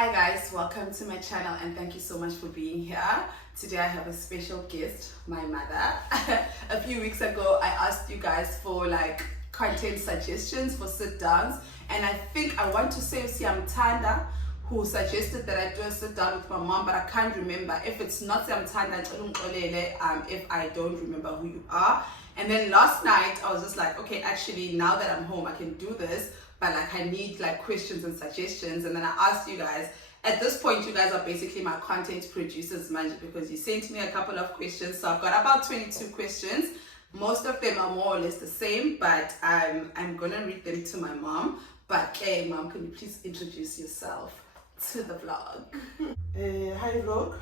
Hi guys, welcome to my channel and thank you so much for being here. Today I have a special guest, my mother. A few weeks ago I asked you guys for content suggestions for sit downs, and I think I want to say Siamtanda who suggested that I do a sit down with my mom, but I can't remember. If it's not Siamtanda, if I don't remember who you are. And then last night I was just like, okay, actually now that I'm home I can do this, but I need questions and suggestions. And then I asked you guys. At this point, you guys are basically my content producers, man, because you sent me a couple of questions. So I've got about 22 questions. Most of them are more or less the same, but I'm gonna read them to my mom. But hey, mom, can you please introduce yourself to the vlog? Hi vlog,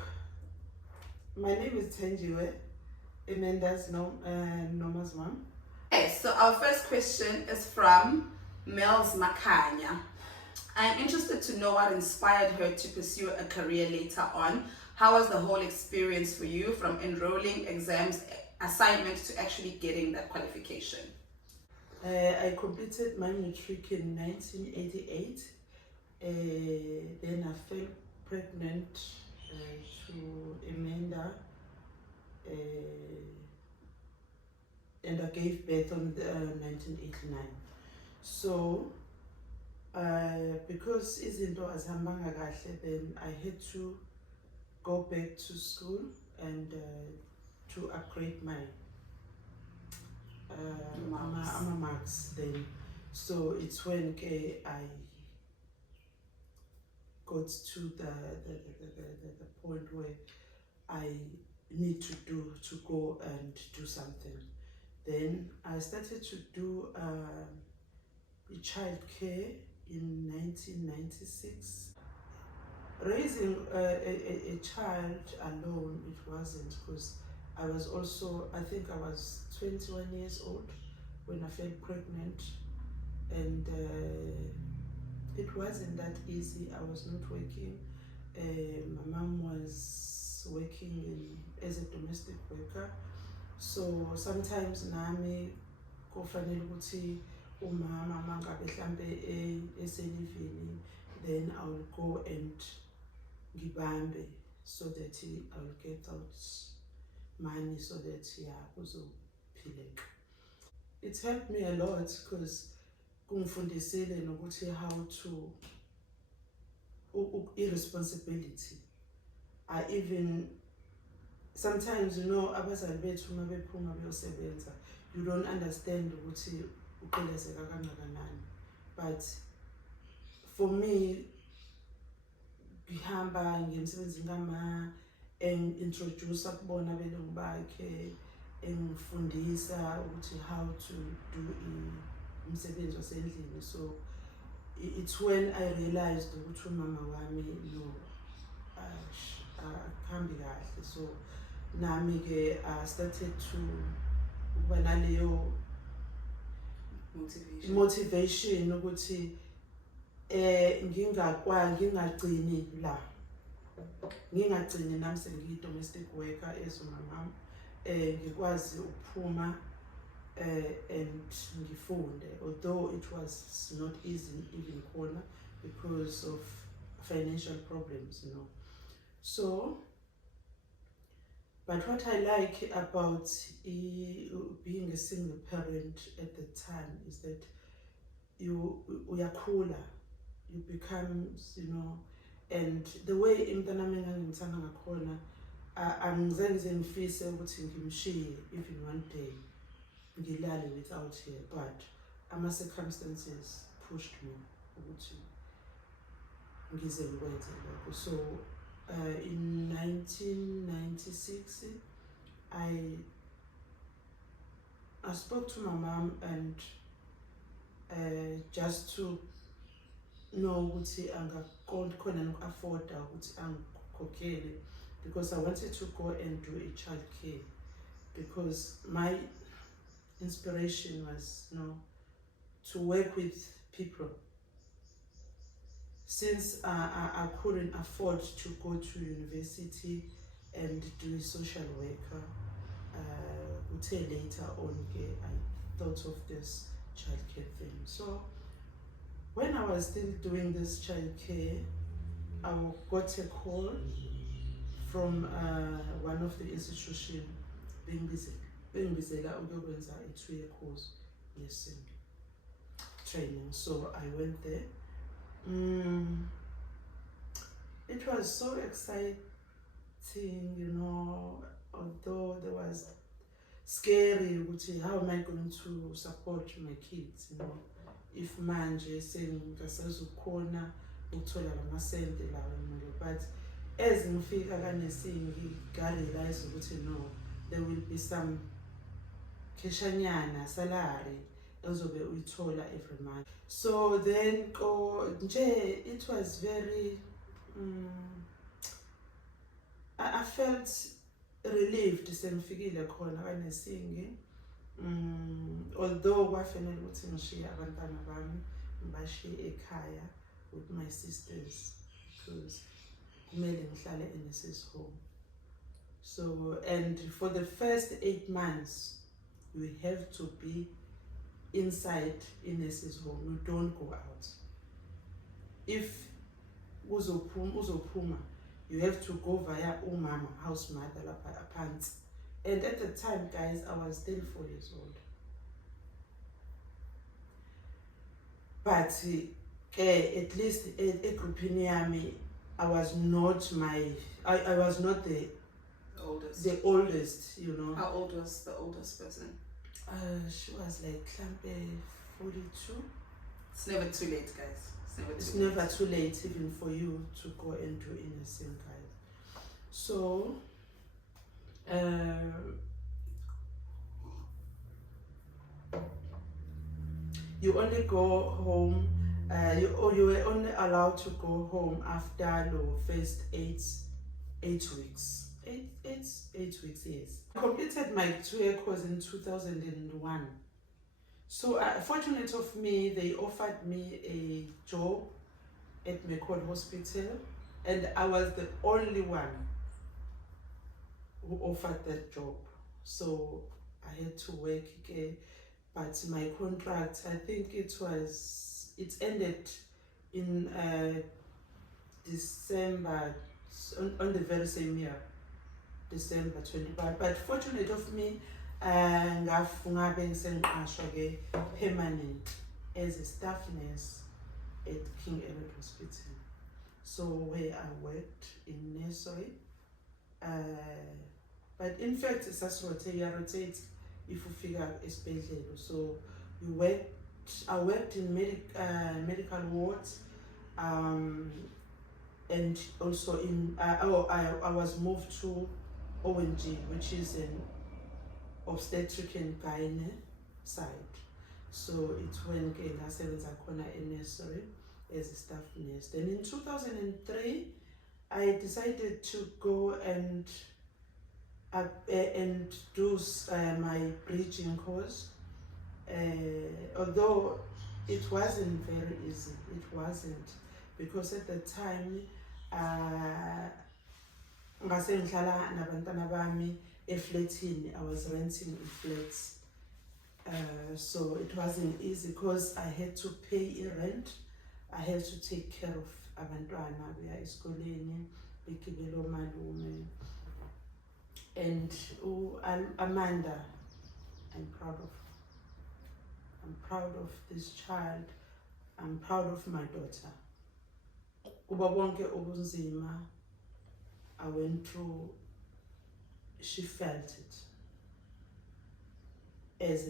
my name is Tenjiwe, Emenda's Noma's mom. Okay, so our first question is from Mel's Makanya. I'm interested to know what inspired her to pursue a career later on. How was the whole experience for you, from enrolling, exams, assignments to actually getting that qualification? I completed my matric in 1988. Then I fell pregnant to Amanda, and I gave birth on 1989. So because izinto azihambanga kahle, then I had to go back to school and to upgrade my marks then. So it's when I got to the point where I need to go and do something. Then I started to do child care in 1996. Raising a child alone, it wasn't, because I was also, I think I was 21 years old when I fell pregnant, and it wasn't that easy. I was not working. My mom was working as a domestic worker, so sometimes nami kufanele ukuthi umama mangabe mhlambe eselivini, then I will go and ngibambe so that I will get out money so that kuzophileka. It helped me a lot because kungifundisile nokuthi how to irresponsibility. I even sometimes, abazali bethu uma bephuma beyosebenza, you don't understand ukuthi uqhelezeka kangakanani, but for me ngihamba ngemsebenzini kama introduce kubona abelungu bakhe, engifundisa ukuthi how to do umsebenzi wasendlini. So it's when I realized ukuthi umama wami akhambi kahle. So nami ke I started to ukuba naleyo motivation ukuthi ngingagcini nami sengiyi-domestic worker as umama, ngikwazi ukuphuma and ngifunde, although it was not easy even khona because of financial problems. So but what I like about being a single parent at the time is that uyakhula, you become, and the way imntanami engangimthanda ngakhona, angizange ngifise ukuthi ngimshiye even one day ngilale without her, but ama-circumstances pushed me ukuthi ngize ngikwenze lokho. So in 1996 I spoke to my mom and just to know ukuthi angakhona noku-afforda ukuthi angikhokhele, because I wanted to go and do a child care, because my inspiration was to work with people. Since I couldn't afford to go to university and do social worker, until later on I thought of this childcare thing. So when I was still doing this childcare, I got a call from one of the institution bengibizela ukuyokwenza a 2-year course nursing training. So I went there. It was so exciting, you know, although there was scary, which how am I going to support my kids, you know, if manje sengasezukhona ukuthola lamasente lawo imali. But as ngifika kaNursing ngarealize ukuthi no, there will be some keshanyana salary ezobe uyithola every month. So then it was very I felt relieved sengifikile khona kaNursing, although kwafanele ukuthi ngishiye abantwana bami ngibashiye ekhaya with my sisters because kumele ngihlale eNurses home. So, and for the first 8 months you have to be inside in Nurses home, you don't go out. If uzophuma, you have to go via umama, house mother lapha pants. And at the time, guys, I was still 4 years old. But at least a group in I was not the oldest. The oldest, you know. How old was the oldest person? She was like 42. It's never too late, guys. It's never too late even for you to go and do nursing, guys. So you only go home. You were only allowed to go home after the first 8 weeks. 8 weeks, yes. I completed my 2-year course in 2001. So fortunate of me, they offered me a job at Rekindling Hospital, and I was the only one who offered that job. So I had to work again, but my contract, I think it ended in December, on the very same year, December 25. But fortunate of me, ngabe ngisenqashwa ke permanent as a staff nurse at King Edward Hospital. So where I worked in nursery, but in fact rotate if you figure esibhedlela. So I worked in medical wards, and also in I was moved to ONG, which is an obstetric and gyne side. So it's when ngasebenza khona in nursery as a staff nurse. Then in 2003, I decided to go and do my bridging course. Although it wasn't very easy, it wasn't, because at the time ngase ngihlala nabantwana bami eflatini. I was renting in flats, so it wasn't easy because I had to pay rent, I had to take care of abantwana beya esikoleni, begibela omalume. And Amanda, I'm proud of this child, I'm proud of my daughter. Kuba bonke ubunzima I went through, she felt it as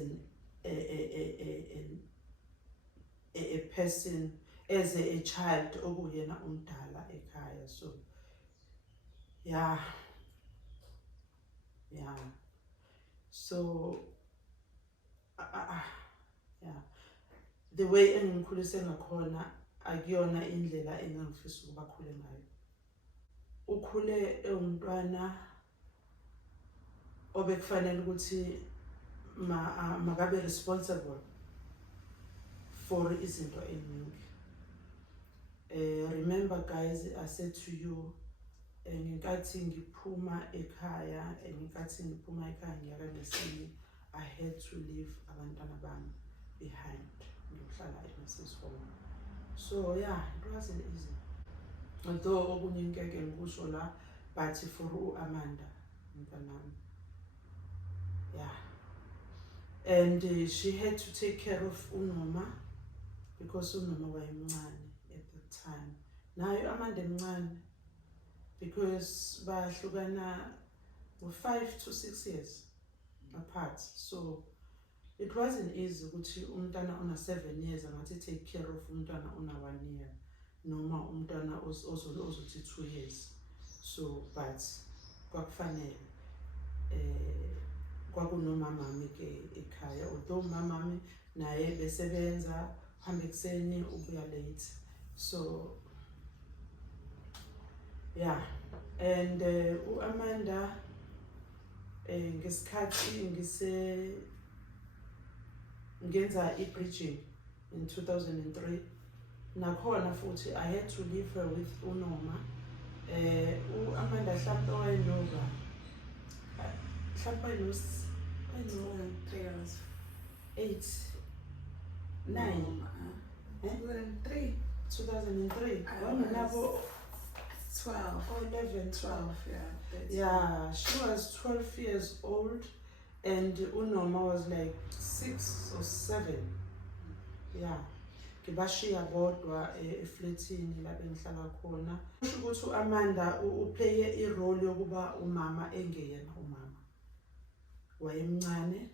a person, as a child okuyena umdala ekhaya. So yeah, so yeah, the way engimkhulise ngakhona akuyona indlela engangifisa ukuba khule ngayo. Ukhule umntwana obekufanele ukuthi makabe responsible for izinto eziningi. Remember guys, I said to you, ngenkathi ngiphuma ekhaya ngiya kaNursing, I had to leave abantwana bami behind, ngiyohlala eNurses home. So yeah, it wasn't easy. although okunye ngeke ngikusho la, but for Amanda mntanami. Yeah. And she had to take care of uNoma because uNoma wayemncane at that time. Nayo Amanda emncane because bahlukana 5 to 6 years apart. So it wasn't easy ukuthi umntana una 7 years angathi take care of umntana una 1 year noma umntana ozothi 2 years. So but kwakufanele kwakunomamami ke ekhaya, although umamami naye besebenza hamba ekseni ubuya late. So yeah, and uAmanda ngesikhathi ngenza i-bridging in 2003 nakhona futhi I had to leave her with uNoma. uAmanda mhlawumbe wayenova mhlawumbe wayenos 3 years. 8 9 2003. 2003 I was 12. or 11 12, yeah. Yeah, she was 12 years old and uNoma was like 6 or 7. Yeah. Ngibashiya bodwa eflatini la bengihlala khona. Kusho ukuthi uAmanda uplaye irole yokuba umama engeyena umama. Wayemncane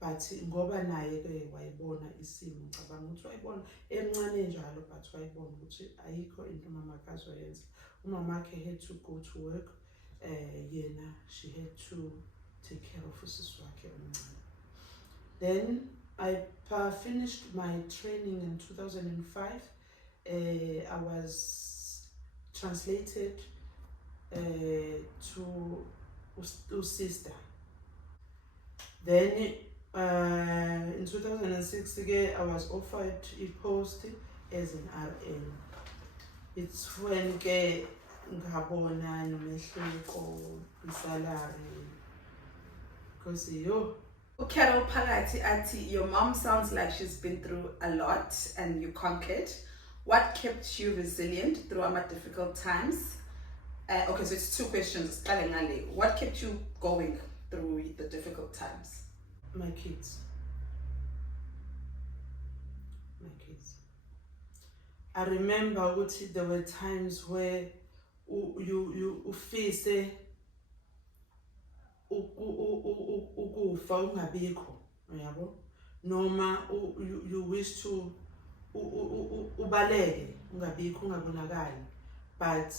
but ngoba naye ke wayibona isimo, ngicabanga ukuthi wayibona emncane njalo but wayibona ukuthi ayikho into umama akazoyenza. Umama wakhe had to go to work. Yena she had to take care of usisi wakhe omncane. Then I finished my training in 2005. I was translated to sister. Then in 2006 again, I was offered a post as an RN. It's when ngabona nomehluko kwisalary because Carol Pagati Ati, your mom sounds like she's been through a lot and you conquered. What kept you resilient through our difficult times? Okay, so it's 2 questions. What kept you going through the difficult times? My kids. I remember there were times where you face ukufa ungabikho, uyabo, noma you wish to ubaleke ungabikho ungabonakali, but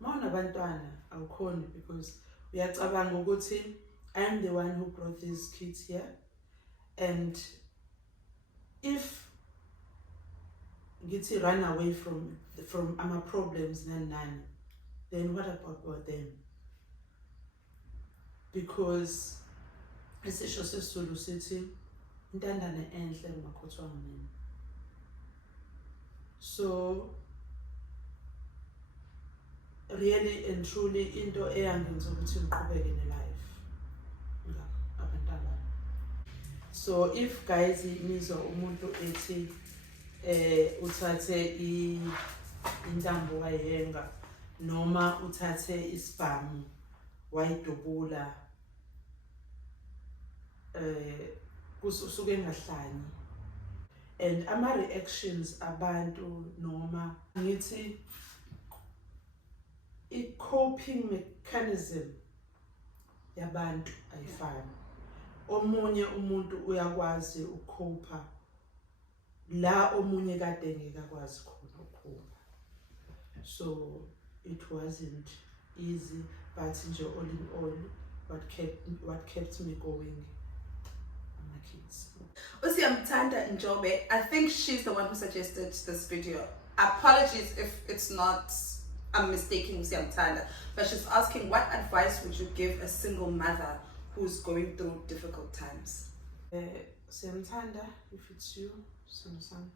mawunabantwana awukhoni because uyacabanga ukuthi I am the one who brought these kids here, and if ngithi run away from our problems nani, then what about them? Because isisho sesiZulu sithi intandane enhle ungakhothwa ngunina. So really and truly into eyangenza ukuthi ngiqhubeke nelife abantwana. So if guys nizwa umuntu ethi uthathe intambo wayenga noma uthathe isibhamu wayidubula kusuke engahlanye, and ama reactions abantu noma ngithi i-coping mechanism yabantu ayifani. Omunye umuntu uyakwazi ukucopa la omunye kade ngeke akwazi khona ukucopa. So it wasn't easy, but nje all in all what kept me going are my kids. Usiyamthanda Njobe, I think she's the one who suggested this video. Apologies if it's not, I'm mistaking Usiyamthanda, but she's asking what advice would you give a single mother who's going through difficult times? Usiyamthanda, if it's you, Samsung.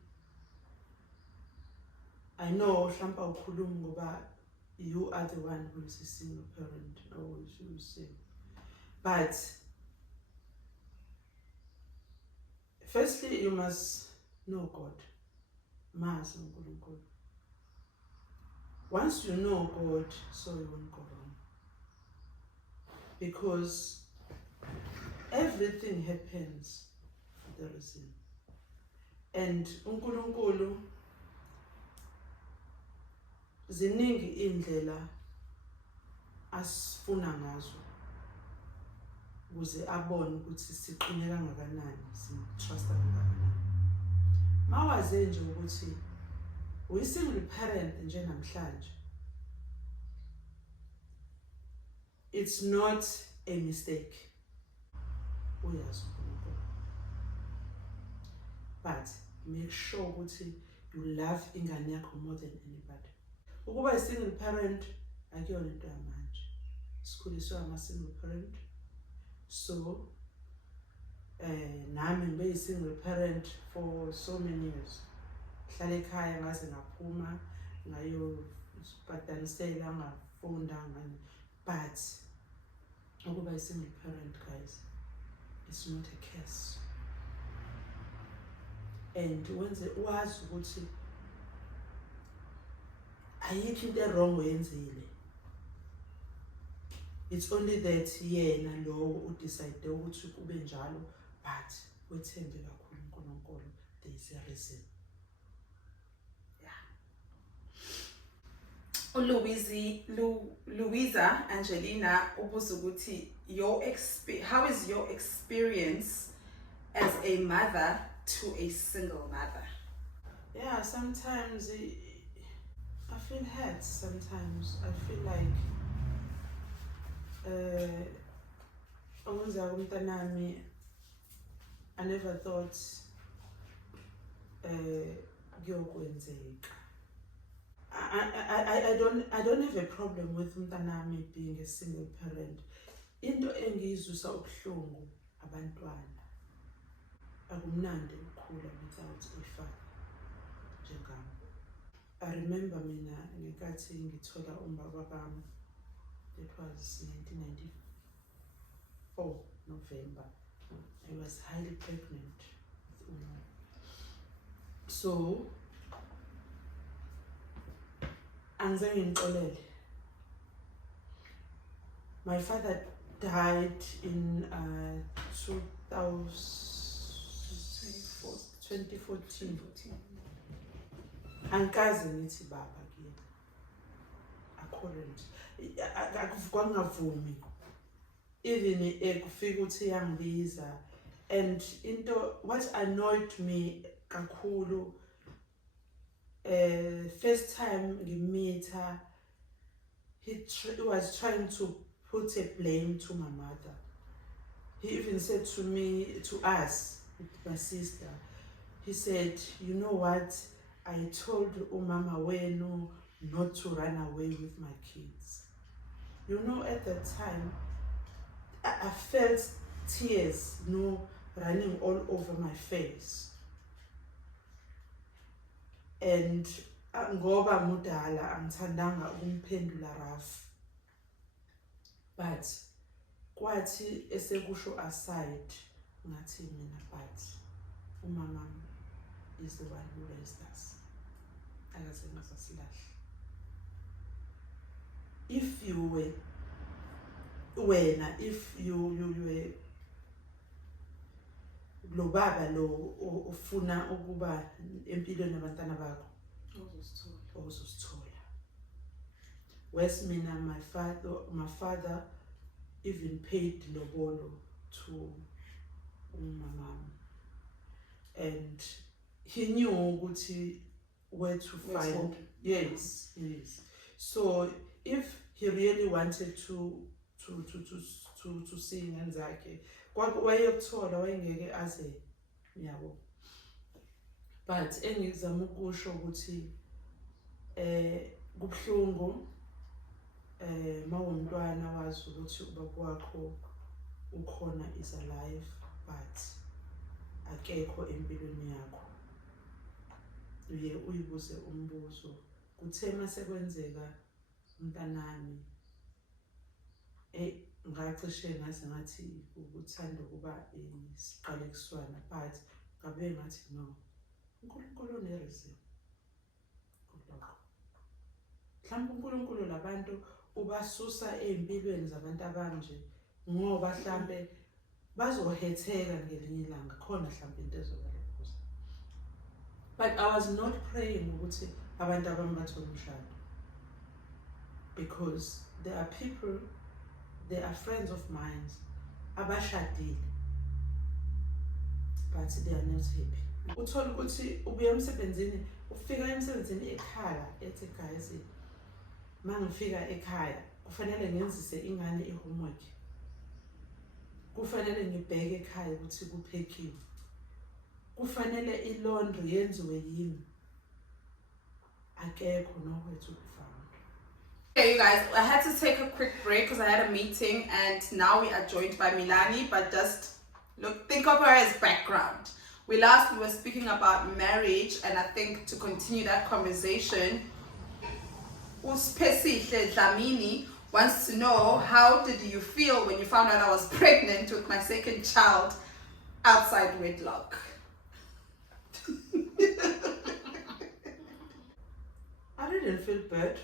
I know mhlawumbe ukhuluma ngoba you are the one who is a single parent, always you say. But firstly, you must know God. Mazi uNkulunkulu. Once you know God, so you won't go wrong. Because everything happens for the reason. And uNkulunkulu ziningi indlela asifuna ngazo ukuze abone ukuthi siqine kangakanani, simtrusta kangakanani. Mawaze nje ukuthi uyi-single parent nje namhlanje, it's not a mistake. Uyazi uNkulunkulu. But make sure ukuthi you love ingane yakho more than anybody. Ukuba i-single parent akuyona into yamanje. Sikhuliswe ama-single parent. So nami ngibe yi-single parent for so many years. Hlala ekhaya ngaze ngaphuma ngayobhadanisela ngafunda ngani. But ukuba yi-single parent, guys, it's not a curse. And wenze wazi ukuthi ayikho into wrong oyenzile. It's only that yena lo udecide ukuthi kube njalo, but wethembe kakhulu uNkulunkulu. There is a reason. Louisa Angelina ubuza ukuthi how is your experience as a mother to a single mother? Yeah, sometimes I feel hurt. Sometimes I feel like I never thought I don't have a problem with umntanami being a single parent. Into engizwisa ubuhlungu abantwana. Akumnandi ukukhula without a father njengami. I remember mina ngenkathi ngithola umbaba bami, it was 1994 November. I was highly pregnant with Uma. So angizange ngixolele. My father died in 2014. Angikaze ngithi baba kini. I couldn't. Kwangavumi. Even kufika uthi yangibiza. And what annoyed me kakhulu, first time we meet her, he was trying to put a blame to my mother. He even said to me, to us, my sister, he said, you know what, I told Umama Wenu not to run away with my kids. You know, at that time, I felt tears, running all over my face. And ngoba mudala angithandanga ukumphendula rough. But kwathi esekusho aside ngathi mina, but umama is the one who raised us. Akaze ngasasilahle. If you were lo baba lo ufuna ukuba empilweni nabantwana bakho, uzosithola. Whereas mina, my father even paid lobolo to umama, and he knew ukuthi where to find. Yes. So if he really wanted to see ingane zakhe, wayekuthola wayengeke aze, yabo. But engizama ukusho ukuthi kubhlungu mawumntwana wazi ukuthi ubaba wakho ukhona, is alive, but akekho empilweni yakho. Uye uyibuze umbuzo, kuthe mase kwenzeka umntanami ngacishe ngaze ngathi ukuthanda ukuba siqale kuswana, but ngabe ngathi no, uNkulunkulu unereason kulokho. mhlawumbe uNkulunkulu labantu ubasusa empilweni zabantu abanje ngoba mhlambe bazohetheka ngelinye ilanga khona mhlambe into ezobalekoza. But I was not praying ukuthi abantu abami bathole umshado, because there are people, there are friends of mine abashadile but they are not happy. Uthola ukuthi ubuya emsebenzini, ufika emsebenzini ekhaya ethi guys, mangifika ekhaya kufanele ngenzise ingane ihomework, kufanele ngibheke ekhaya ukuthi kuphekiwe, kufanele ilaundry yenziwe yimi, akekho nowhere to be found. Okay, you guys, I had to take a quick break because I had a meeting, and now we are joined by Milani. But just look, think of her as background. We were speaking about marriage, and I think to continue that conversation, Uspesihle Dlamini wants to know, how did you feel when you found out I was pregnant with my second child outside wedlock? I didn't feel bad,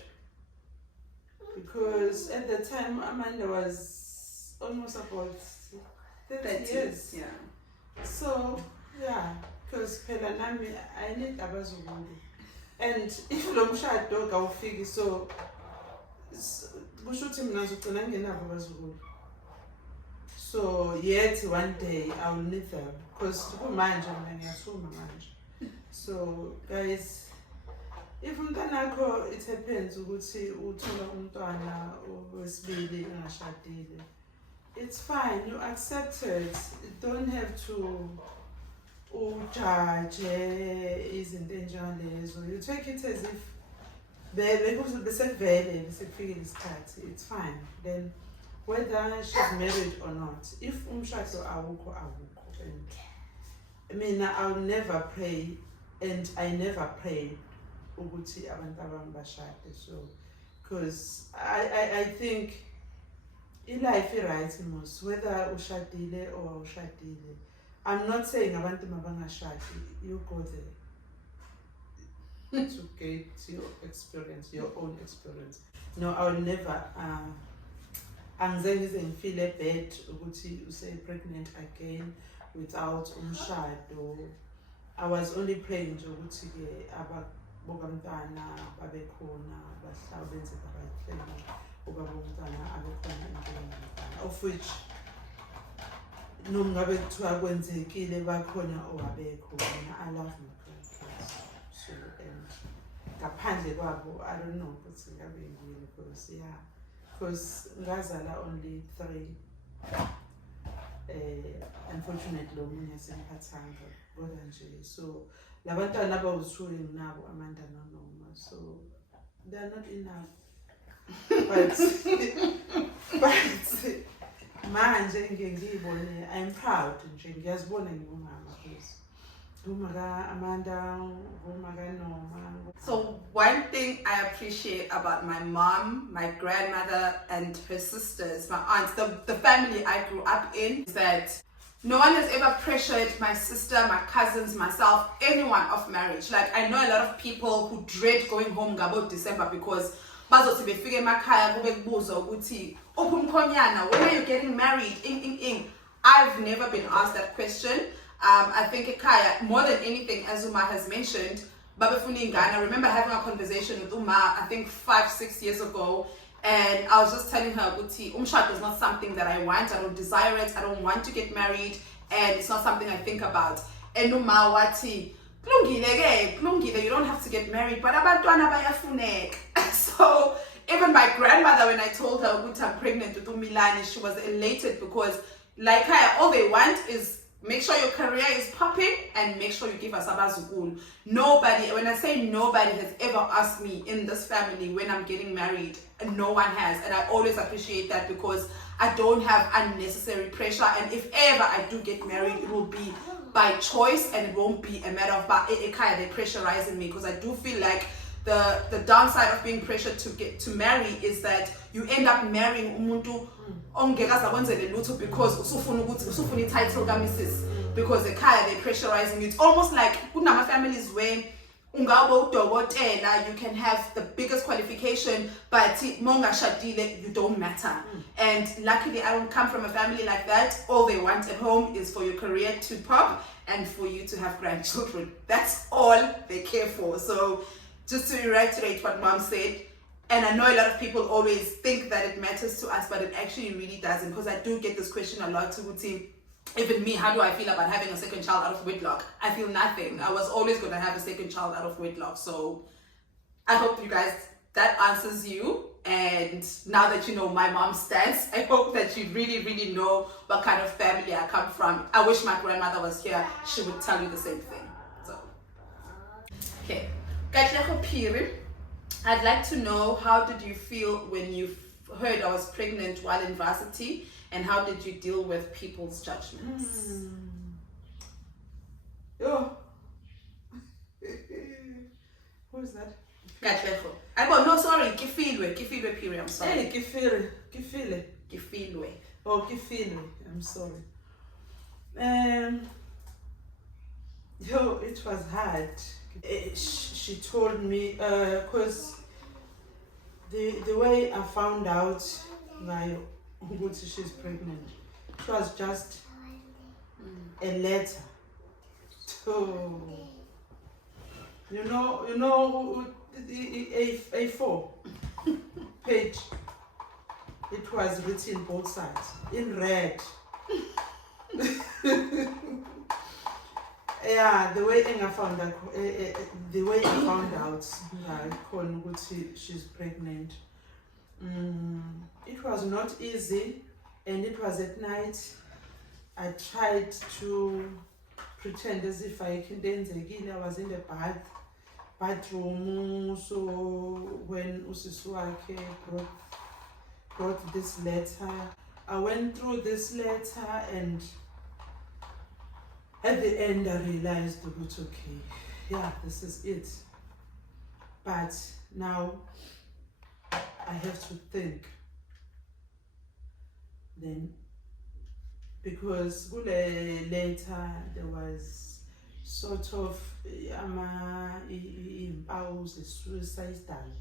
because at the time Amanda was almost about 30 years. Yeah. So yeah, because phela nami I need abazukulu, and if lo mshado awufiki, so kusho ukuthi mina ngizogcina ngingenabo abazukulu. So yet one day I will need them, because kumanje mina ngiyathuma manje. So guys, if umntanakho it happens ukuthi uthola umntwana wesibili ungashadile, it's fine, you accept it. You don't have to judge izinto enjengalezo. You take it as if besevele besekufike isikhathi, it's fine. Then whether she's married or not, if umshado awukho, and mina I'll never pray, and I never prayed ukuthi abantu abami bashade. So because I think life right most, whether ushadile or ushadile. I'm not saying abantu mabangashadi, you go there to get your experience, your own experience. No, I will never angizengize ngifeel bad ukuthi use pregnant again without umshado. I was only praying nje ukuthi ke abantwana babe khona, bahlala benze the right thing, ubabantwana abe khona empilweni, of which noma ngabe kuthiwa kwenzekile bakhona owabekho. I love my grandkids, so and ngaphandle kwabo I don't know ukuthi ngabe yini, because yeah, because ngazala only 3. Unfortunately omunye semphathanga kodwa nje, so labantwana abawu2 nginabo, Amanda noNoma, so they are not enough. but manje ngiyibone, I'm proud nje, ngiyazibona ngingumama, because ngumaka Amanda, ngumaka Noma. So one thing I appreciate about my mom, my grandmother, and her sisters, my aunts, the family I grew up in, is that no one has ever pressured my sister, my cousins, myself, anyone of marriage. Like, I know a lot of people who dread going home about December because bazothi befike emakhaya kube kubuza ukuthi uphumkhonyana, when are you getting married? I've never been asked that question. I think ekhaya, more than anything, as Uma has mentioned, babefuna ingane. I remember having a conversation with Uma, I think 5-6 years ago, and I was just telling her, ukuthi umshado is not something that I want. I don't desire it. I don't want to get married, and it's not something I think about. And Uma wathi, kulungile, you don't have to get married, but abantwana bayafuneka. So even my grandmother, when I told her ukuthi I'm pregnant with Milani, she was elated, because like her, all they want is make sure your career is popping and make sure you give us abazukulu. Nobody, when I say nobody, has ever asked me in this family when I'm getting married, and no one has, and I always appreciate that, because I don't have unnecessary pressure. And if ever I do get married, it will be by choice, and it won't be a matter of they're pressurizing me, because I do feel like the downside of being pressured to marry is that you end up marrying umuntu ongekaza kwenzele lutho because usufuna ititle ka Mrs, because ekhaya they're pressurizing you. It's almost like kunama families where ungaba udokotela, you can have the biggest qualification, but monga shadile, you don't matter. And luckily I don't come from a family like that. All they want at home is for your career to pop and for you to have grandchildren. That's all they care for. So just to reiterate what mom said, and I know a lot of people always think that it matters to us, but it actually really doesn't, because I do get this question a lot to team. Even me, how do I feel about having a second child out of wedlock? I feel nothing. I was always going to have a second child out of wedlock. So I hope you guys, that answers you. And now that you know my mom's stance, I hope that you really, really know what kind of family I come from. I wish my grandmother was here. She would tell you the same thing. So, okay. I'd like to know, how did you feel when you heard I was pregnant while in varsity? And how did you deal with people's judgments? Yo. Who is that? No, sorry. Kifilwe period. I'm sorry. Hey, Kifilwe. Oh, Kifilwe. I'm sorry. Yo, it was hard. She told me, because the way I found out she's pregnant, it was just a letter to, you know A4 page. It was written both sides in red. Yeah, the way I found out, she's pregnant. It was not easy, and it was at night. I tried to pretend as if I was in the bathroom. So when Usisuake brought this letter, I went through this letter, and at the end I realized it was okay. Yeah, this is it. But now I have to think. Then, because later there was sort of suicidal.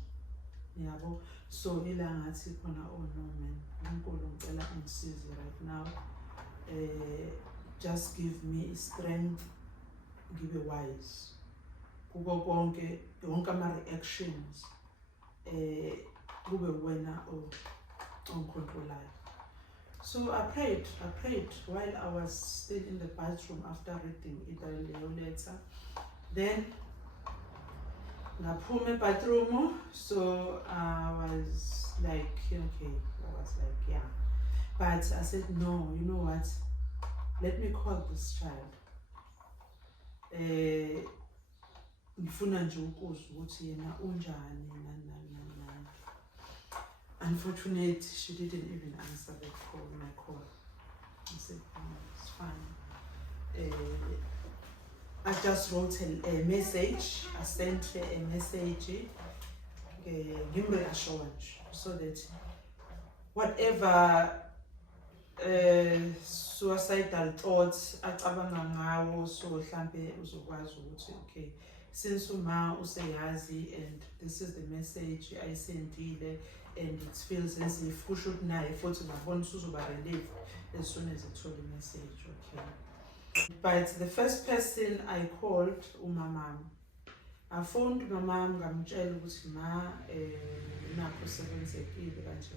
So ilangathi khona, oh no man, uNkulunkulu ngicela ungisize right now. Just give me strength, give a wise. Kuko konke yonke ama-reactions kube wena oncontrolayo. So I prayed while I was still in the bathroom after reading the letter. Then ngaphuma bathroom, so I was like, okay, yeah. But I said, no, you know what? Let me call this child. Ngifuna nje ukuzwa ukuthi yena unjani nani. Unfortunately, she didn't even answer my call. I said, no, it's fine. I just wrote a message. I sent her a message, so that whatever suicidal thoughts acabanga ngawo, so mhlambe uzokwazi ukuthi okay, since uma useyazi and this is the message I sendile, and it feels as if kusho ukuthi naye futhi ngabona uzoba relieved as soon as it told the message, okay. But the first person I called, umamam. I phoned umamam ngamtshela ukuthi ma nakho sekwenzekile kanje.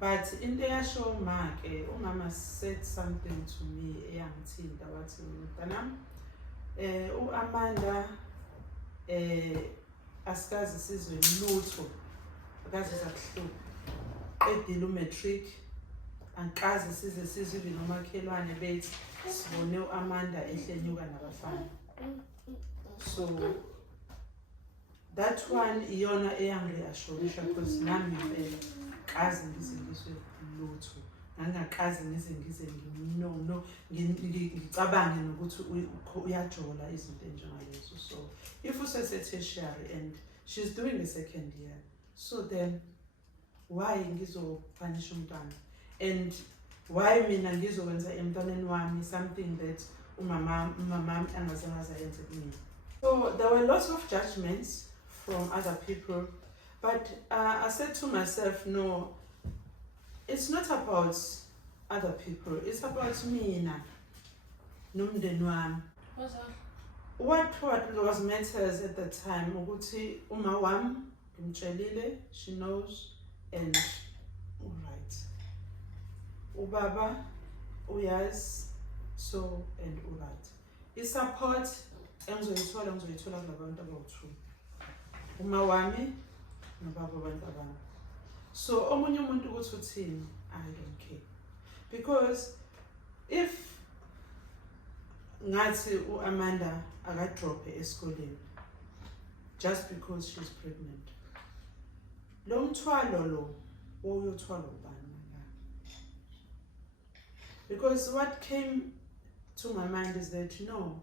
But in the show mark, umama said something to me eyangithinta wathi mntanami, uAmanda asikaze sizwe lutho, akaze sakuhlupha edile umatric, ankaze size sizwe nomakhelwane bethi sibone uAmanda ehlenyuka nabafana. So that one iyona eyangireassurisha because nami kazi ngizwe lutho, ngangakazi ngize no ngicabange nokuthi uyajola izinto enjengalezo. So if usetertiary and she's doing the second year, so then why ngizopunish umntwana, and why mina ngizokwenza emntwaneni wami something that umama angazange ayenze kumina. So there were lots of judgments from other people, but I said to myself, no, it's not about other people, it's about me nomndeni wami. What was matters at the time ukuthi uma wami ngimtshelile, she knows, and alright. Ubaba uyazi, so and alright. I-support engizoyithola kulabantu abawu-2. Uma wami nobaba abantu abami. So omunye umuntu ukuthi uthini, I don't care. Because if ngathi uAmanda akadrophe esikoleni just because she's pregnant, lo mthwalo lo uyothwala ubani? Because what came to my mind is that no,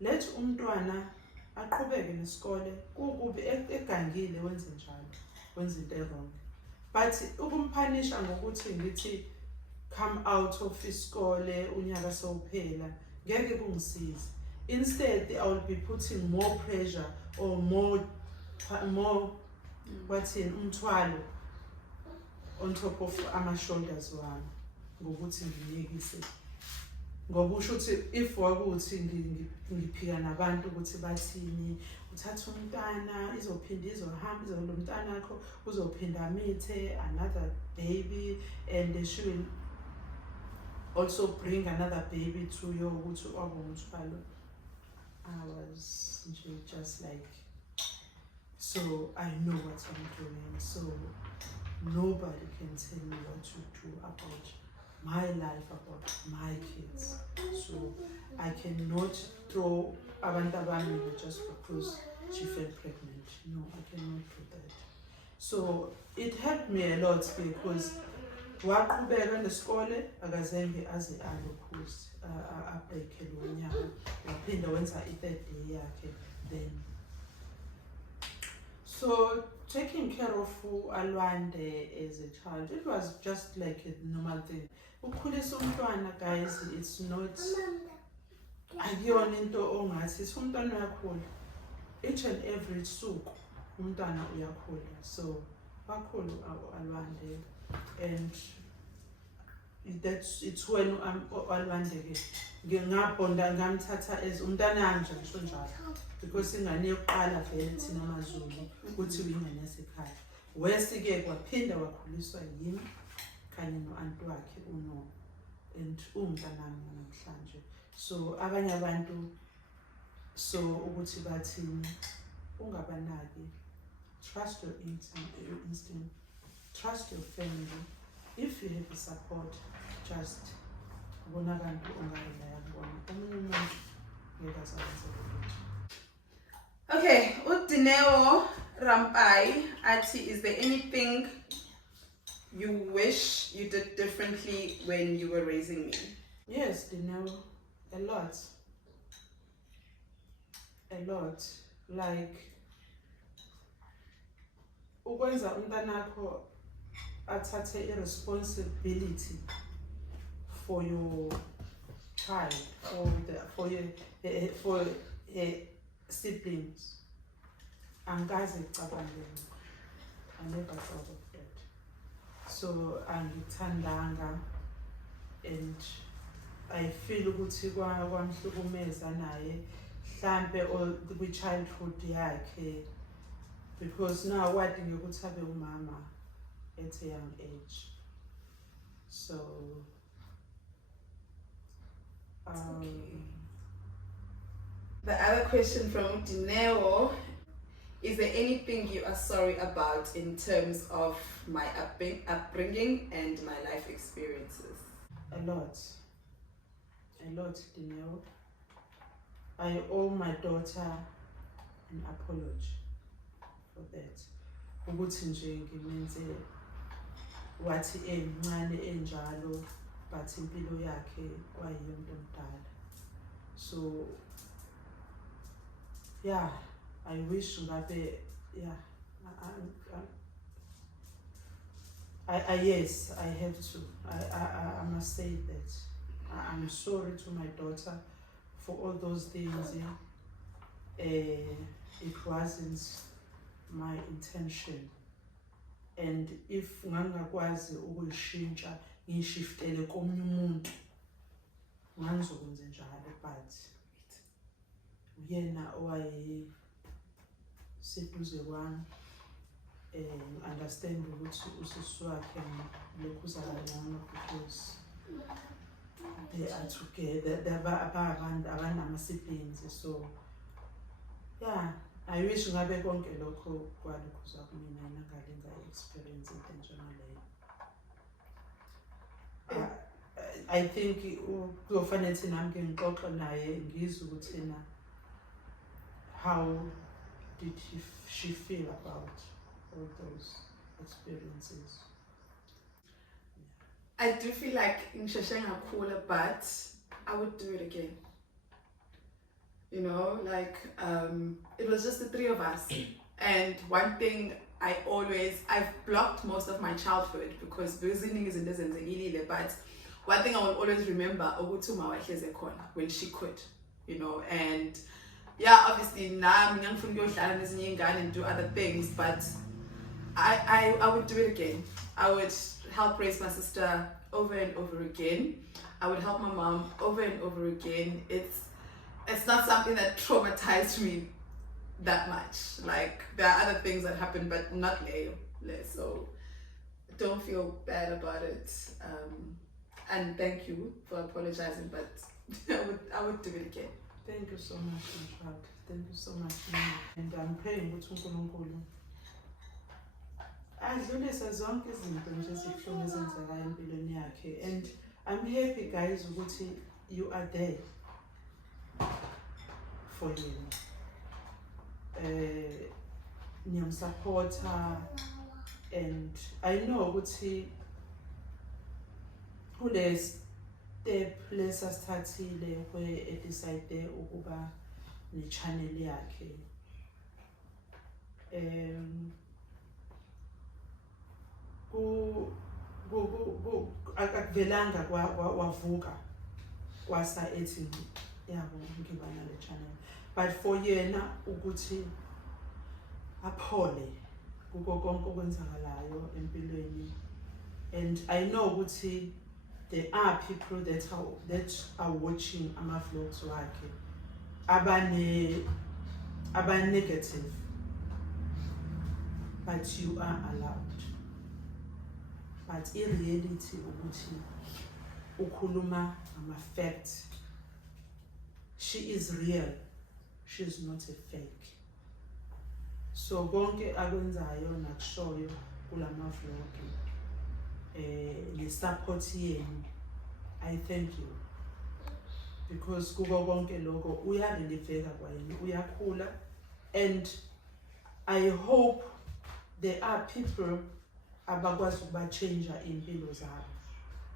let umntwana aqhubeke nesikole, kukubi egangile wenze njalo, wenze into wrong. But ukumphanisha ngokuthi ngithi come out of isikole unyaka sewuphela ngeke kungisize. Instead, I will be putting more pressure or more umthwalo on top of ama shoulders wami ngokuthi ngiyekise. Ngoba usho ukuthi if wakuthi ngiphika nabantu ukuthi bathini, uthatha umntana izophinda izohamba lo mntana akho uzophinda amithe another baby, and she will also bring another baby to you ukuthi wabomthwalo. I was just like, so I know what I'm doing, so nobody can tell me what to do about my life, about my kids. So I cannot throw abantu abami just because she fell pregnant. No, I cannot do that. So it helped me a lot because waqhubeka nesikole akazange aze alokhuzi abheke lo nyaka, waphinda wenza i-3rd day yakhe then. So taking care of Alwande as a child, it was just like a normal thing. Ukukhulisa umntwana, guys, it's not akuyona into ongathi umntwana uyakhula. Each and every suku umntwana uyakhula. So wakhula Alwande, and it's when Alwande ke ngabonda ngamthatha as umntana nje ngisho njalo, because ingane yokuqala vele thina amaZulu ukuthi uyingane yasekhaya. Wesi ke kwaphinda wakhuliswa yimi kanye no-aunt wakhe uNo, and umntanami namhlanje. So abanye abantu so ukuthi bathini, ungabanaki, trust your instinct, trust your family. If you have the support, just bona abantu ongarelaya kubona, omunye umuntu ngeke asakwenza lutho. Okay, Udineo Rampai Ati, is there anything you wish you did differently when you were raising me? Yes, Dineo, a lot. Like, ukwenza umntanakho athathe irresponsibility for your child, for your siblings. Angikaze ngicabangele. I never thought of that. So angithandanga, and I feel ukuthi kwamhlukumeza naye mhlambe kwi-childhood yakhe, because now wadinga ukuthi abe umama at a young age. So Okay. The other question from Dineo, is there anything you are sorry about in terms of my upbringing and my life experiences? A lot, Dineo. I owe my daughter an apology for that. Ukuthi nje ngimenze wathi emncane enjalo, but impilo yakhe kwayiyonto omdala. So yeah, I wish ngabe, yeah, yes, I have to. I must say that I'm sorry to my daughter for all those things, yeah? it wasn't my intention, and if ngangakwazi ukuyishintsha ngishiftele komunye umuntu ngangizokwenza njalo, but uyena owayeseduze kwami understand ukuthi usisi wakhe lokhu uzakangcono because they are together, abanama-siblings. So yeah, I wish ngabe konke lokho kwalokhuza kumina ngale nga-experience into enjengaleyo. I think kuzofanele thina nami ngixoxe naye ngizwe ukuthi na how did she feel about all those experiences. I do feel like in Shashenga cooler, but I would do it again. You know, like it was just the three of us. And one thing I've blocked most of my childhood because visiting is in this and but one thing I will always remember when she could, you know, and yeah, obviously now I'm young from and do other things, but I would do it again. I would help raise my sister over and over again. I would help my mom over and over again. It's not something that traumatized me that much. Like there are other things that happened, but not Leo. So don't feel bad about it. And thank you for apologizing, but I would do it again. Thank you so much, my child. Thank you so much. And I'm praying with uNkulunkulu adlulise zonke izinto nje ezibuhlungu ezenzekayo empilweni yakhe, and I'm happy guys ukuthi you are there for him. Niyamsupporta, and I know ukuthi kule step lesasithathile where decide ukuba ne-channel yakhe. Akuvelanga wavuka kwasa ethi yabo ngiba nale channel, but for yena ukuthi aphole kuko konke okwenzakalayo empilweni. And I know ukuthi there are people that are watching ama-vlogs wakhe aba negative, but you are allowed. But in reality ukuthi ukhuluma ama-fact. She is real. She is not a fake. So konke akwenzayo nakushoyo kulama-vlog ne-support yenu, I thank you, because kuko konke lokho uyareliveka kwayena, uyakhula, and I hope there are people abakwazi ukuba-change impilo zabo.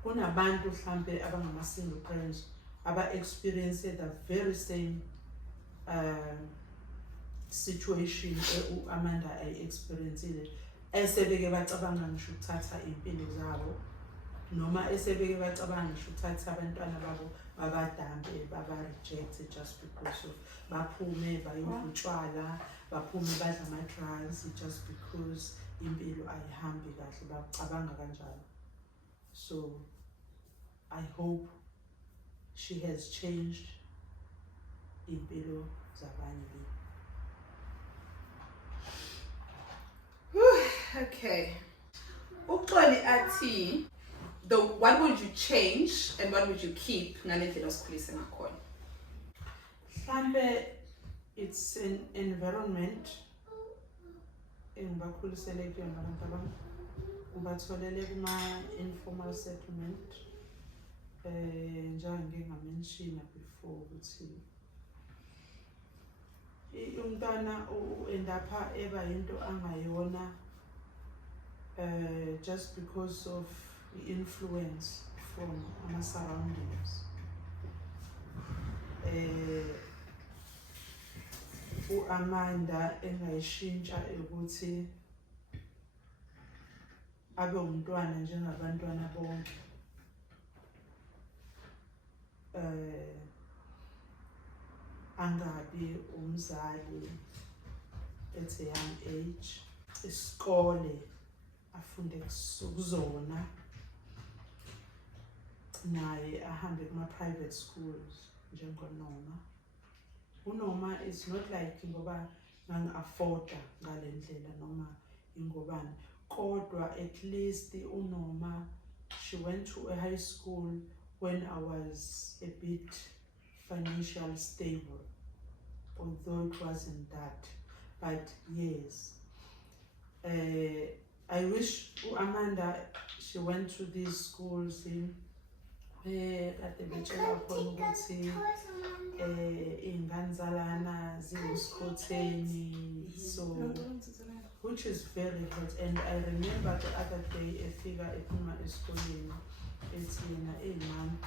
Kunabantu mhlambe abangama-single parents aba-experience the very same situation Amanda I-experiencile, esebeke bacabanga ngisho ukuthatha impilo zabo, noma esebeke bacabanga ngisho ukuthatha abantwana babo babadambe baba-reject just because of baphume bayodla utshwala, baphume badla ama-drugs just because impilo ayihambi kahle, bacabanga kanjalo. So I hope she has changed impilo zabanye. Okay. Uxoli athi, what would you change and what would you keep ngalendlela osikhulise ngakhona? Mhlambe it's an environment engibakhulisele kuyona abantu abami, ngibatholele kuma-informal settlement, njengenge ngamenshina before ukuthi umntwana uendapha eba yinto angayona just because of the influence from our surroundings. Amanda engayishintsha ukuthi abe umntwana njengabantwana bonke. angabi umzali at a young age. Isikole afunde kuzona, naye ahambe kuma-private schools njengonoma. Unoma is not like ngoba ngangi-afforda ngale ndlela noma ingobani, kodwa at least unoma, she went to a high school when I was a bit financially stable, although it wasn't that, but yes. I wish Amanda, she went to these schools kade betshela khona ukuthi iy'ngane zalana ziwusikhotheni, so which is very hot. And I remember the other day efika ephuma esikoleni ethi yena mom,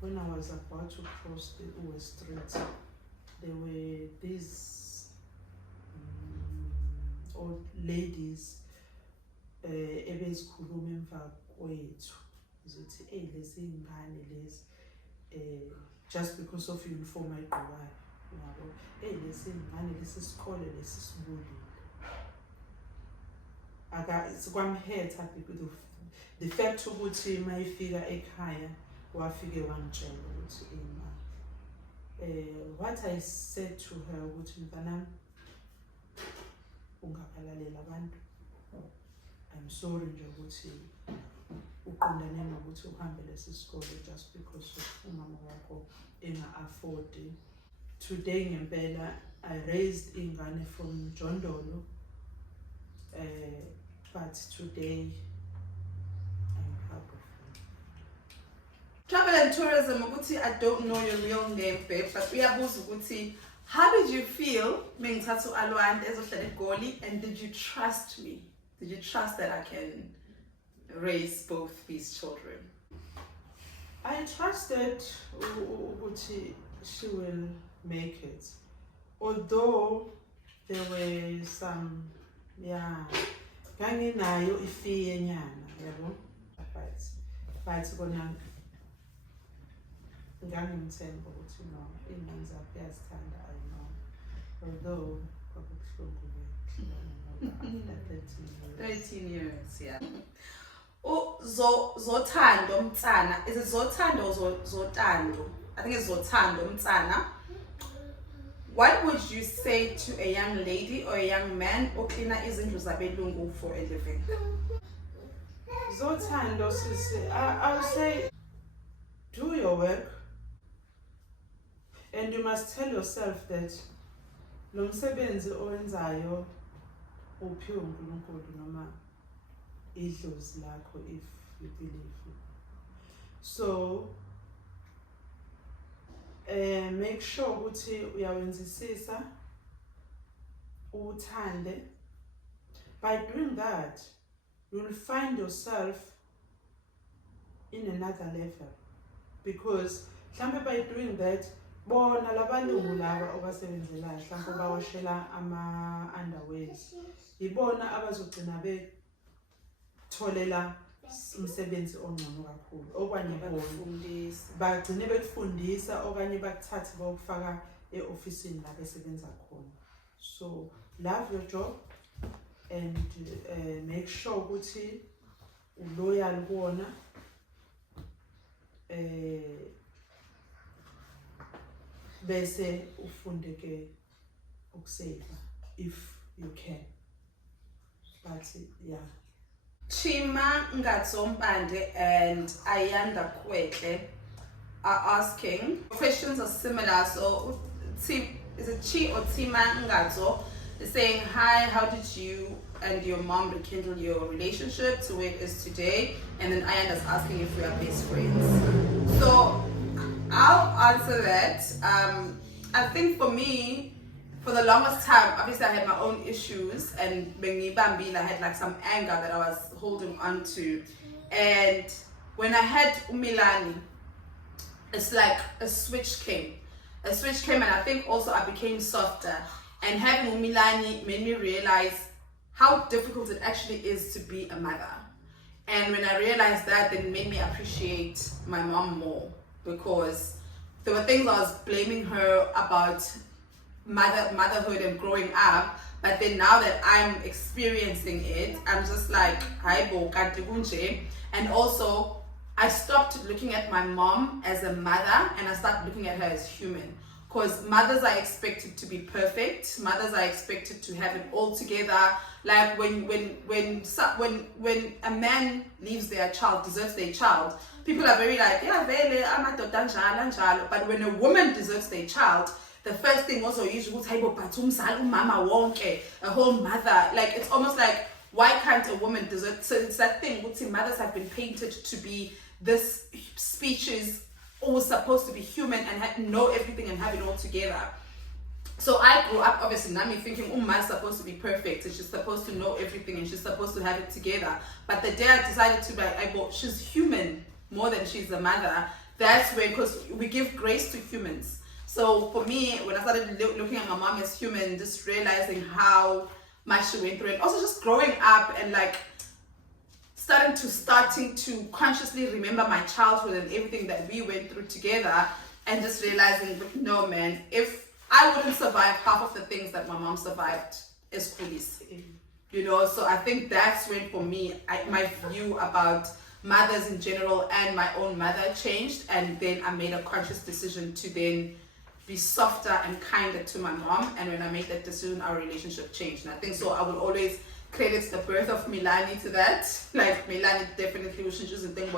when I was about to cross the Uwe Street, there were these old ladies ebezikhuluma emva kwethu zithi lezi ngane lezi just because of uniform ayigqokayo, yabo lezi ngane lesi sikole lesi sibulile. Sikwamhetha the fact ukuthi mayifika ekhaya wafike wangitshela ukuthi what I said to her ukuthi mntanami ungabalalela abantu, I'm sorry nje ukuthi uqondane nokuthi uhambe lesi sikole just because of umama wakho enga-afford. Today ngempela I raised ingane from Jondolo, but today I'm proud of her. Travel and tourism, ukuthi I don't know your real name, babe, but uyabuza ukuthi how did you feel mengithatha uAlwande ezohlala eGoli, and did you trust me? Did you trust that I can raise both these children? I trusted ukuthi she will make it, although there were some nganginayo ifiye nyana, yabo, but kona ngangimthemba ukuthi no, iy'ngane zakhe uyazithanda, I know, although kwakubuhlungu after 13 years, yeah. Zothando Mtsana, is it Zothando or Zotando? I think it's Zothando Mtsana. What would you say to a young lady or a young man oklina izindlu zabelungu for a living? Zothando, sisi, I'll say do your work, and you must tell yourself that lo msebenzi owenzayo uphiwe uNkulunkulu noma idlozi lakho, if you believe. So make sure ukuthi uyawenzisisa, uthande. By doing that, you'll find yourself in another level, because mhlambe by doing that, bona labalungu laba obasebenzelayo mhlambe bawashela ama-underwears, ibona abazogcina betholela umsebenzi ongcono kakhulu, okanye bagcine bekufundisa okanye bakuthathe bawufaka e-ofisini la besebenza khona. So love your job and make sure ukuthi uloyal kuwona, bese ufunde ke ukusave if you can, but yeah. Chima Ngatsompande and Ayanda Kwekle are asking, questions are similar, so is it Chi or Tima Ngatso? They're saying, hi, how did you and your mom rekindle your relationship to where it is today? And then Ayanda's asking if we are best friends. So I'll answer that. I think for me, for the longest time, obviously I had my own issues, and I had like some anger that I was holding on to. And when I had Umilani, it's like a switch came. A switch came, and I think also I became softer. And having Umilani made me realize how difficult it actually is to be a mother. And when I realized that, then it made me appreciate my mom more, because there were things I was blaming her about motherhood and growing up, but then now that I'm experiencing it, I'm just like, hi bo kanti kunje. And also I stopped looking at my mom as a mother and I started looking at her as human, because mothers are expected to be perfect, mothers are expected to have it all together. Like when a man leaves their child, deserts their child, people are very like, yeah, vele amadoda njalo njalo. But when a woman deserts their child, the first thing also usually type of mama wonke, a whole mother. Like it's almost like, why can't a woman desert? So it's that thing. Mothers have been painted to be this species, always supposed to be human and know everything and have it all together. So I grew up obviously Nami thinking Umma's supposed to be perfect and she's supposed to know everything and she's supposed to have it together. But the day I decided to be like, she's human more than she's a mother, that's when, because we give grace to humans. So for me, when I started looking at my mom as human, just realizing how much she went through, and also just growing up and like starting to consciously remember my childhood and everything that we went through together, and just realizing, no man, if I wouldn't survive half of the things that my mom survived as coolies, you know. So I think that's when for me, my view about mothers in general and my own mother changed, and then I made a conscious decision to then be softer and kinder to my mom. And when I made that decision, our relationship changed. And I think so I will always credit the birth of Milani to that. Like Milani definitely was just a thing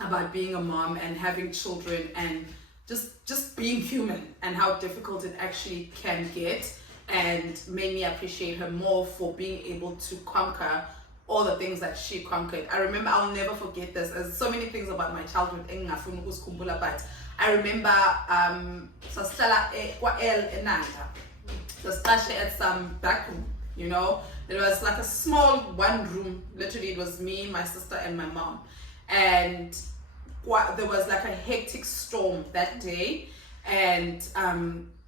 about being a mom and having children and just being human and how difficult it actually can get, and made me appreciate her more for being able to conquer all the things that she conquered. I remember, I'll never forget this. There's so many things about my childhood, but I remember at some back room, you know. It was like a small one room, literally it was me, my sister and my mom, and there was like a hectic storm that day, and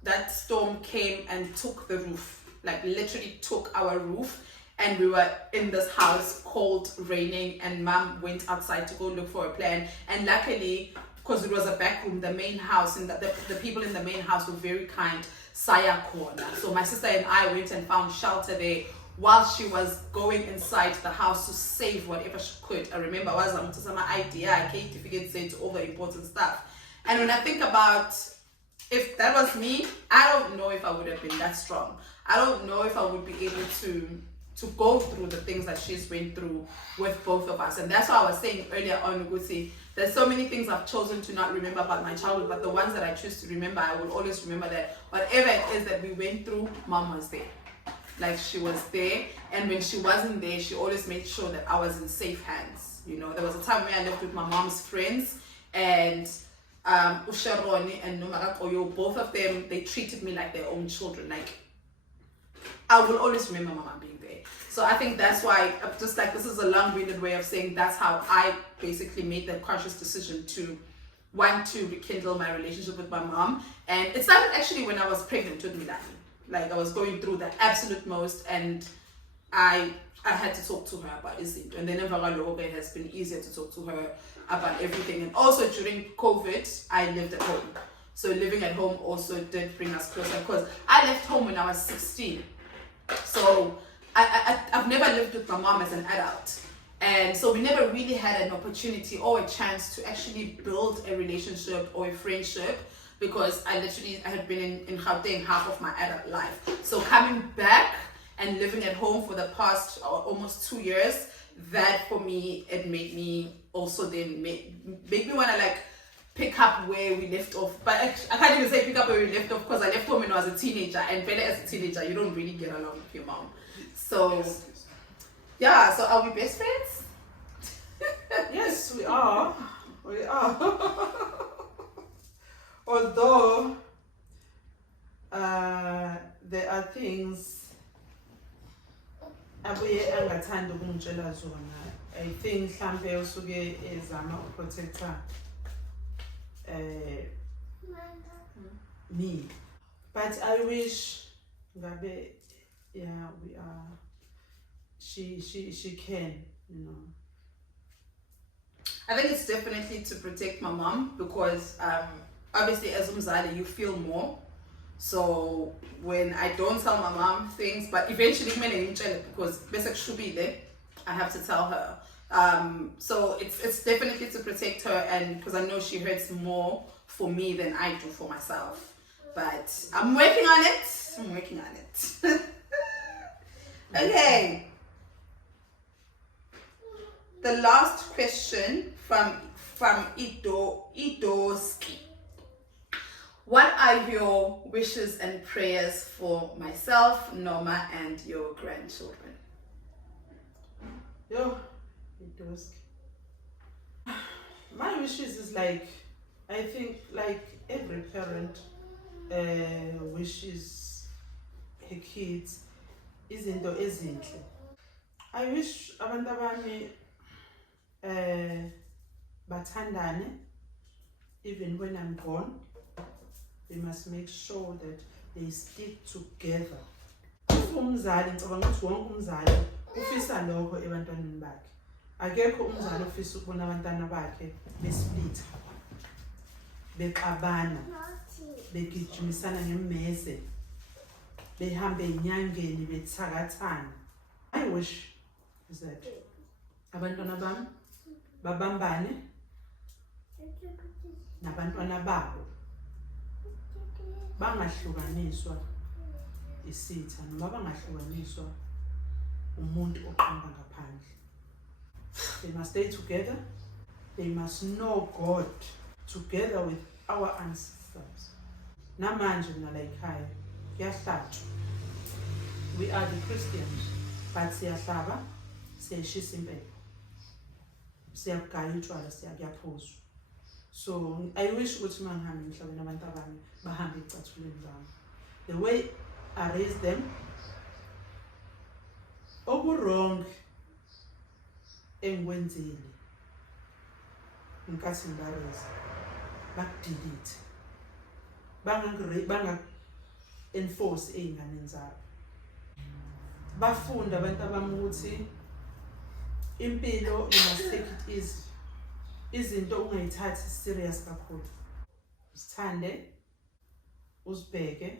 that storm came and took the roof, like literally took our roof, and we were in this house cold, raining, and mom went outside to go look for a plan. And luckily, because it was a back room, the main house, and the people in the main house were very kind, saya corner. So my sister and I went and found shelter there while she was going inside the house to save whatever she could. I remember I was to some idea, I came to figure it all the important stuff. And when I think about, if that was me, I don't know if I would have been that strong. I don't know if I would be able to go through the things that she's went through with both of us. And that's why I was saying earlier on, Ugusi, there's so many things I've chosen to not remember about my childhood, but the ones that I choose to remember, I will always remember that whatever it is that we went through, mom was there. Like, she was there, and when she wasn't there, she always made sure that I was in safe hands. You know, there was a time where I lived with my mom's friends, and Usharoni and Nomarakoyo, both of them, they treated me like their own children. Like, I will always remember mama being there. So I think that's why, just like, this is a long-winded way of saying that's how I basically made the conscious decision to want to rekindle my relationship with my mom. And it started actually when I was pregnant with Milani. Like, I was going through the absolute most, and I had to talk to her about it. And then it has been easier to talk to her about everything. And also during COVID, I lived at home. So living at home also did bring us closer, because I left home when I was 16. So I've never lived with my mom as an adult. And so we never really had an opportunity or a chance to actually build a relationship or a friendship, because I had been in Gauteng half of my adult life. So coming back and living at home for the past almost 2 years, that for me, it made me also then make me want to like pick up where we left off. But I can't even say pick up where we left off, because I left home when I was a teenager, and as a teenager, you don't really get along with your mom. So yeah, so are we best friends? Yes, we are. We are. Although there are things abuye angathanda ukungitshela zona. I think mhlambe usuke ezama ukuprotecta me. But I wish ngabe, yeah, we are, she can, you know. I think it's definitely to protect my mom because obviously as umzali you feel more. So when I don't tell my mom things, but eventually because I have to tell her. So it's definitely to protect her, and because I know she hurts more for me than I do for myself. But I'm working on it. Okay. The last question from Idoski. What are your wishes and prayers for myself, Noma, and your grandchildren? Yo, Idoski. My wishes is like, I think like every parent wishes her kids izinto ezinhle. I wish abantu abami bathandane even when I'm gone. They must make sure that they stick together. Umzali ngicabanga ukuthi wonke umzali ufisa lokho ebantwaneni bakhe. Akekho umzali ofisa ukubona abantwana bakhe besplitha, bexabana, begijimisana ngemmese, behambe enyangeni bethakathana. My wish is that abantwana bami babambane nabantwana babo, bangahlukaniswa isitha noma bangahlukaniswa umuntu oqamba ngaphandle. They must stay together. They must know God together with our ancestors. Namanje mina la ekhaya kuyahlatshwa. We are the Christians, but siyahlaba, siyashisa impepho, siyagaya utshwala, siyaphuzwa. So I wish ukuthi mangihambe emhlabeni abantu abami bahambe ecathulweni zami. The way I raised them, wrong engikwenzile ngikathi ngibareza bakudelete, banga enforce ey'nganeni zabo. Bafunda abantu abami ukuthi impilo you must take it easy. Izinto ungayithathi serious kakhulu. Usithande, uzibheke,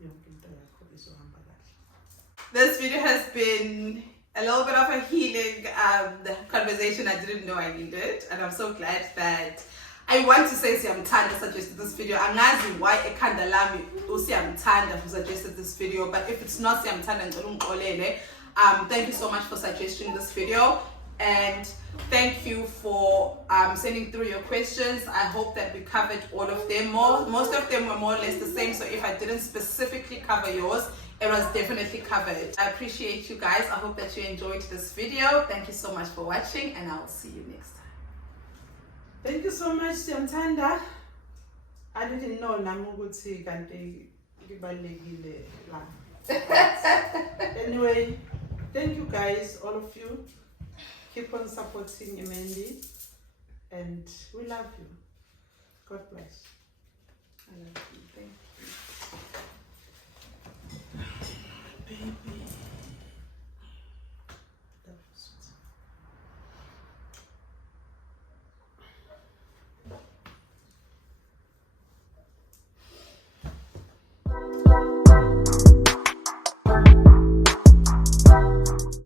yonke into yakho izohamba kahle. This video has been a little bit of a healing conversation I didn't know I needed, and I'm so glad that I want to say Siyamthanda suggested this video. Angazi why ekhanda lami uSiyamthanda who suggested this video, but if it's not Siyamthanda ngicela ungixolele. Thank you so much for suggesting this video, and thank you for sending through your questions. I hope that we covered all of them. Most of them were more or less the same, so if I didn't specifically cover yours, it was definitely covered. I appreciate you guys. I hope that you enjoyed this video. Thank you so much for watching, and I'll see you next time. Thank you so much, Siyamthanda. I didn't know nami ukuthi kanti kubalekile la. Anyway, thank you guys, all of you. Keep on supporting Emendi, and we love you. God bless.